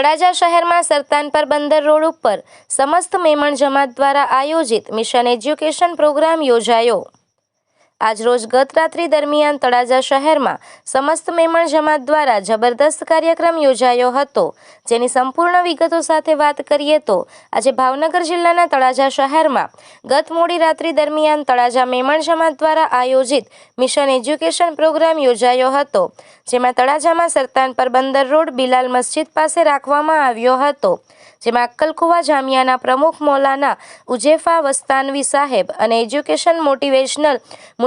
તળાજા શહેરમાં સરતાનપર બંદર રોડ ઉપર સમસ્ત મેમણ જમાત દ્વારા આયોજિત મિશન એજ્યુકેશન પ્રોગ્રામ યોજાયો આજરોજ ગત રાત્રિ દરમિયાન તળાજા શહેરમાં સમસ્ત મેમણ જમાત દ્વારા જબરદસ્ત કાર્યક્રમ યોજાયો હતો જેની સંપૂર્ણ વિગતો સાથે વાત કરીએ તો આજે ભાવનગર જિલ્લાના તળાજા શહેરમાં ગત મોડી રાત્રિ દરમિયાન તળાજા મેમણ જમાત દ્વારા આયોજિત મિશન એજ્યુકેશન પ્રોગ્રામ યોજાયો હતો જેમાં તળાજામાં સરતાન પરબંદર રોડ બિલાલ મસ્જિદ પાસે રાખવામાં આવ્યો હતો જેમાં અક્કલકુવા જામિયાના પ્રમુખ મોલાના ઉજેફા વસ્તાનવી સાહેબ અને એજ્યુકેશન મોટિવેશનલ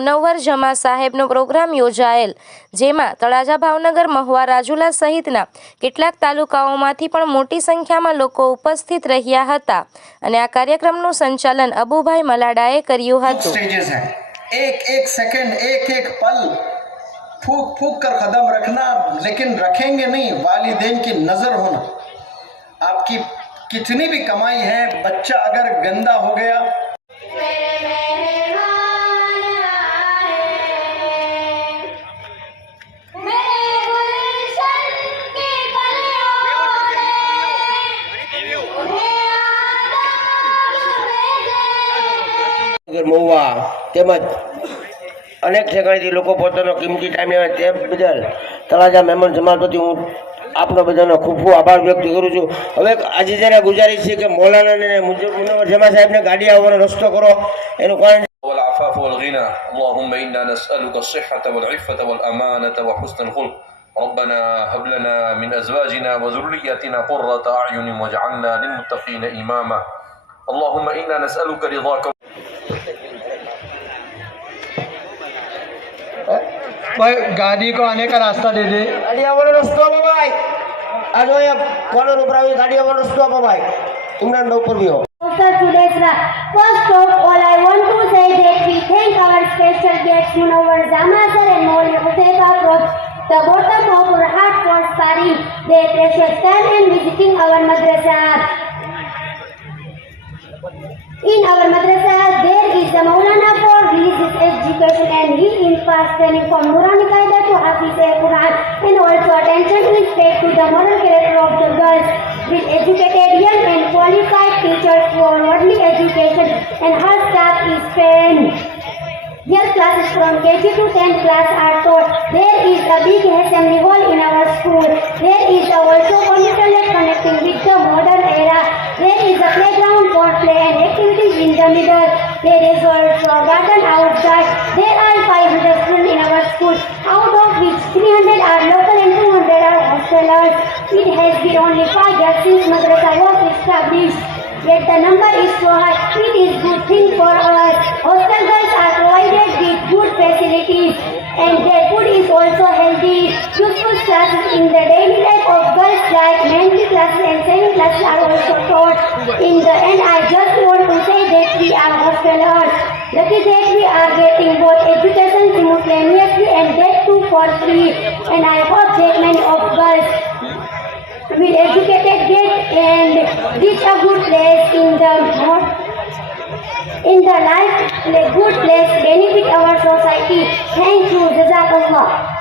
નવર જમા સાહેબનો પ્રોગ્રામ યોજાયેલ જેમાં તળાજા ભાવનગર મહોવા રાજુલા સહિતના કેટલાક તાલુકાઓમાંથી પણ મોટી સંખ્યામાં લોકો ઉપસ્થિત રહ્યા હતા અને આ કાર્યક્રમનું સંચાલન અબુભાઈ મલાડાએ કર્યું હતું એક એક સેકન્ડ એક એક પલ ફુક ફુક કર قدم રાખના લેકિન રખેંગે નહીં વાલીદૈન કી નજર હોના આપકી કિતની ભી કમાઈ હે બચ્ચા અગર ગંદા હો ગયા મહુવા તેમજ અનેક ઠેકાણેથી લોકો પોતાનો કિંમતી ટાઈમ આવે તે બદલ તળાજા મહેમાન સમાજ પ્રતિ હું આપનો બધાનો ખૂબ ખૂબ આભાર વ્યક્ત કરું છું હવે આજે જ્યારે ગુજારી છે કે મૌલાનાને મુનવર જમા સાહેબને ગાડી આવવાનો રસ્તો કરો એનું કારણ والعفاف والغنى اللهم إنا نسألك الصحة والعفة والأمانة وحسن الخلق ربنا هب لنا من أزواجنا وذرياتنا قرة أعين واجعلنا للمتقين إماما اللهم إنا نسألك رضاك ભાઈ ગાડી કો આને કા રસ્તા દે દે અડી આવરો રસ્તો બાબાએ અજોય કોનો ઉપર આવી ગાડી આવનો રસ્તો બાબાએ ઉગનાનો ઉપર ભી હો first stop all I want to say that we can our special guest Munawar જામાસર એ મોલ મુસેફા તબોટર મો મુરાહટ પોઈન્ટ સારી 263 એન વિઝિટિંગ आवर મદરેસાટ ઇન आवर મદરેસાટ બેર ઇઝ ધ મૌલાના કોર attention is paid to the moral character of the girls with educated young and qualified teachers for early education and her staff is trained. Here classes from KG to 10th class are taught. There is a big assembly hall in our school. There is also a computer connecting with the modern era. There is a playground for play and activities in the middle. There is also a garden outside. There are 500 students in our school, out of which 300 are low it has been only five years since Madrasa was established, yet the number is so high. It is good thing for us. Hostel girls are provided with good facilities, and their food is also healthy. Useful classes in the daily life of girls like mental classes and singing classes are also taught. In the end, I just want to say that we are hostelers. Lucky that we are getting both education simultaneously for free and I hope that many of girls will educated get and reach a good place in the world. in the life a good place benefit our society. Thank you, Jazakallah.